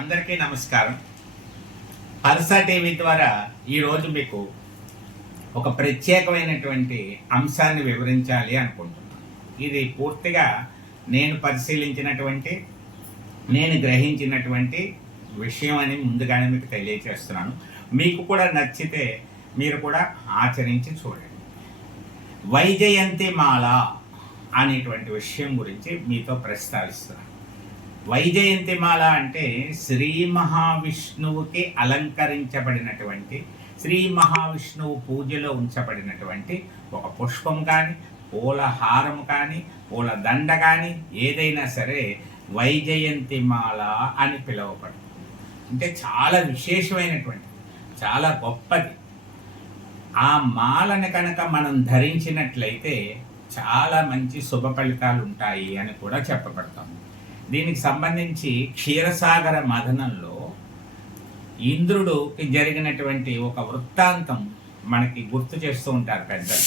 అందరికీ నమస్కారం. పల్సా టీవీ ద్వారా ఈరోజు మీకు ఒక ప్రత్యేకమైనటువంటి అంశాన్ని వివరించాలి అనుకుంటున్నాను. ఇది పూర్తిగా నేను పరిశీలించినటువంటి నేను గ్రహించినటువంటి విషయం అని ముందుగానే మీకు తెలియచేస్తున్నాను. మీకు కూడా నచ్చితే మీరు కూడా ఆచరించి చూడండి. వైజయంతి మాల అనేటువంటి విషయం గురించి మీతో ప్రస్తావిస్తున్నాను. వైజయంతి మాల అంటే శ్రీ మహావిష్ణువుకి అలంకరించబడినటువంటి శ్రీ మహావిష్ణువు పూజలో ఉంచబడినటువంటి ఒక పుష్పం కానీ పూల హారం కానీ పూల దండ కానీ ఏదైనా సరే వైజయంతి మాల అని పిలువబడుతుంది. అంటే చాలా విశేషమైనటువంటి చాలా గొప్పది. ఆ మాలను కనుక మనం ధరించినట్లయితే చాలా మంచి శుభ ఫలితాలు ఉంటాయి అని కూడా చెప్పబడతాము. దీనికి సంబంధించి క్షీరసాగర మథనంలో ఇంద్రుడుకి జరిగినటువంటి ఒక వృత్తాంతం మనకి గుర్తు చేస్తూ ఉంటారు పెద్దలు.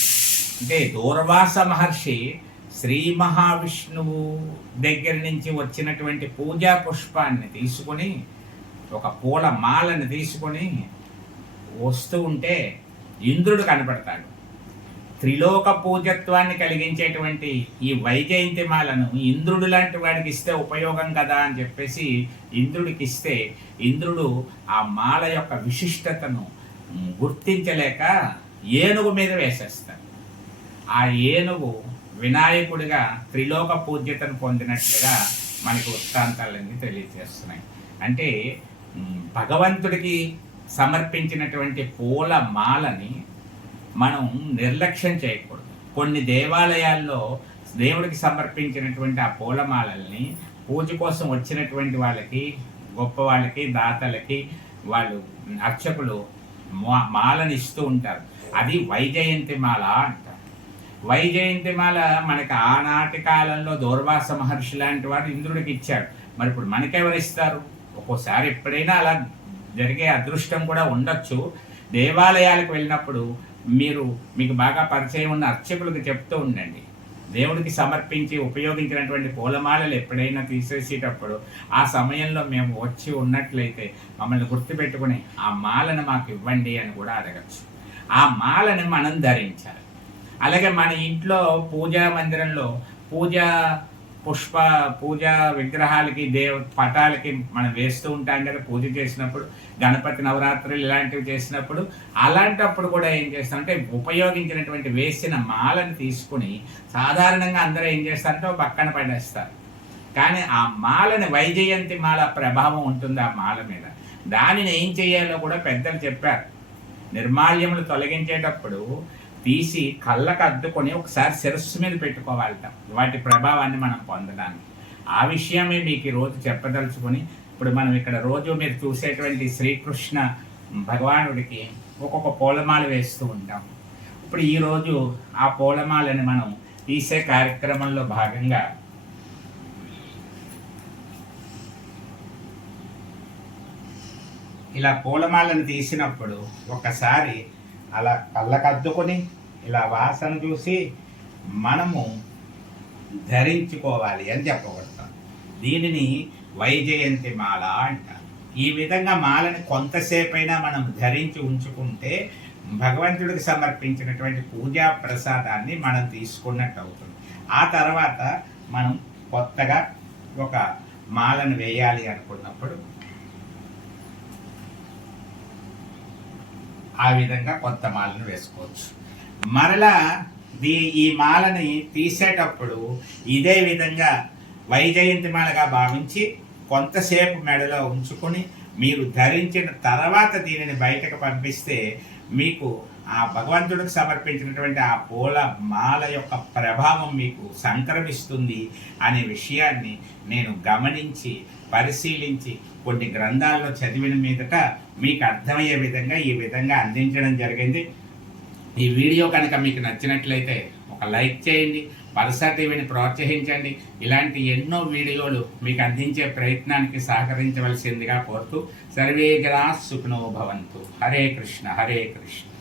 అంటే దూర్వాస మహర్షి శ్రీ మహావిష్ణువు దగ్గర నుంచి వచ్చినటువంటి పూజా పుష్పాన్ని తీసుకొని ఒక పూల మాలను తీసుకొని వస్తూ ఉంటే ఇంద్రుడు కనపడతాడు. త్రిలోక పూజత్వాన్ని కలిగించేటువంటి ఈ వైజయంతి మాలను ఇంద్రుడు లాంటి వాడికి ఇస్తే ఉపయోగం కదా అని చెప్పేసి ఇంద్రుడికి ఇస్తే ఇంద్రుడు ఆ మాల యొక్క విశిష్టతను గుర్తించలేక ఏనుగు మీద వేసేస్తాడు. ఆ ఏనుగు వినాయకుడిగా త్రిలోక పూజ్యతను పొందినట్లుగా మనకు వృత్తాంతాలన్నీ తెలియజేస్తున్నాయి. అంటే భగవంతుడికి సమర్పించినటువంటి పూల మాలని మనం నిర్లక్ష్యం చేయకూడదు. కొన్ని దేవాలయాల్లో దేవుడికి సమర్పించినటువంటి ఆ పూలమాలల్ని పూజ కోసం వచ్చినటువంటి వాళ్ళకి గొప్ప వాళ్ళకి దాతలకి వాళ్ళు అర్చకులు మా- మాలను ఇస్తూ ఉంటారు. అది వైజయంతి మాల అంటారు. వైజయంతి మాల మనకి ఆనాటి కాలంలో దూర్వాస మహర్షి లాంటి వాడు ఇంద్రుడికి ఇచ్చాడు. మరి ఇప్పుడు మనకెవరు ఇస్తారు ఒక్కోసారి ఎప్పుడైనా అలా జరిగే అదృష్టం కూడా ఉండొచ్చు. దేవాలయాలకు వెళ్ళినప్పుడు మీరు మీకు బాగా పరిచయం ఉన్న అర్చకులకు చెప్తూ ఉండండి. దేవుడికి సమర్పించి ఉపయోగించినటువంటి పూలమాలలు ఎప్పుడైనా తీసేసేటప్పుడు ఆ సమయంలో మేము వచ్చి ఉన్నట్లయితే మమ్మల్ని గుర్తుపెట్టుకుని ఆ మాలను మాకు ఇవ్వండి అని కూడా అడగచ్చు. ఆ మాలను మనం ధరించాలి. అలాగే మన ఇంట్లో పూజా మందిరంలో పూజ పుష్ప పూజ విగ్రహాలకి దేవ పటాలకి మనం వేస్తూ ఉంటాం కదా పూజ చేసినప్పుడు గణపతి నవరాత్రులు ఇలాంటివి చేసినప్పుడు అలాంటప్పుడు కూడా ఏం చేస్తామంటే ఉపయోగించినటువంటి వేసిన మాలను తీసుకుని సాధారణంగా అందరూ ఏం చేస్తారంటే పక్కన పడేస్తారు. కానీ ఆ మాలని వైజయంతి మాల ప్రభావం ఉంటుంది ఆ మాల మీద. దానిని ఏం చేయాలో కూడా పెద్దలు చెప్పారు. నిర్మాల్యములు తొలగించేటప్పుడు తీసి కళ్ళకు అద్దుకొని ఒకసారి శిరస్సు మీద పెట్టుకోవాలట. వాటి ప్రభావాన్ని మనం పొందడానికి. ఆ విషయమే మీకు ఈరోజు రోజు చెప్పదలుచుకొని ఇప్పుడు మనం ఇక్కడ రోజు మీరు చూసేటువంటి శ్రీకృష్ణ భగవానుడికి ఒక్కొక్క పూలమాల వేస్తూ ఉంటాం. ఇప్పుడు ఈరోజు ఆ పూలమాలని మనం తీసే కార్యక్రమంలో భాగంగా ఇలా పూలమాలను తీసినప్పుడు ఒకసారి అలా కళ్ళకద్దుకొని ఇలా వాసన చూసి మనము ధరించుకోవాలి అని చెప్పబడతాం. దీనిని వైజయంతి మాల అంటారు. ఈ విధంగా మాలని కొంతసేపైనా మనం ధరించి ఉంచుకుంటే భగవంతుడికి సమర్పించినటువంటి పూజా ప్రసాదాన్ని మనం తీసుకున్నట్టు అవుతుంది. ఆ తర్వాత మనం కొత్తగా ఒక మాలను వేయాలి అనుకున్నప్పుడు ఆ విధంగా కొత్త మాలను వేసుకోవచ్చు. మరలా దీ ఈ మాలని తీసేటప్పుడు ఇదే విధంగా వైజయంతి మాలగా భావించి కొంతసేపు మెడలో ఉంచుకొని మీరు ధరించిన తర్వాత దీనిని బయటకు పంపిస్తే మీకు ఆ భగవంతుడికి సమర్పించినటువంటి ఆ పూల మాల యొక్క ప్రభావం మీకు సంక్రమిస్తుంది అనే విషయాన్ని నేను గమనించి పరిశీలించి కొన్ని గ్రంథాల్లో చదివిన మీదట మీకు అర్థమయ్యే విధంగా ఈ విధంగా అందించడం జరిగింది. ఈ వీడియో కనుక మీకు నచ్చినట్లయితే ఒక లైక్ చేయండి పరసా టీవీని ప్రోత్సహించండి. ఇలాంటి ఎన్నో వీడియోలు మీకు అందించే ప్రయత్నానికి సహకరించవలసిందిగా కోరుతూ సర్వేగ్రా జనా సుఖనో భవంతు. హరే కృష్ణ హరే కృష్ణ.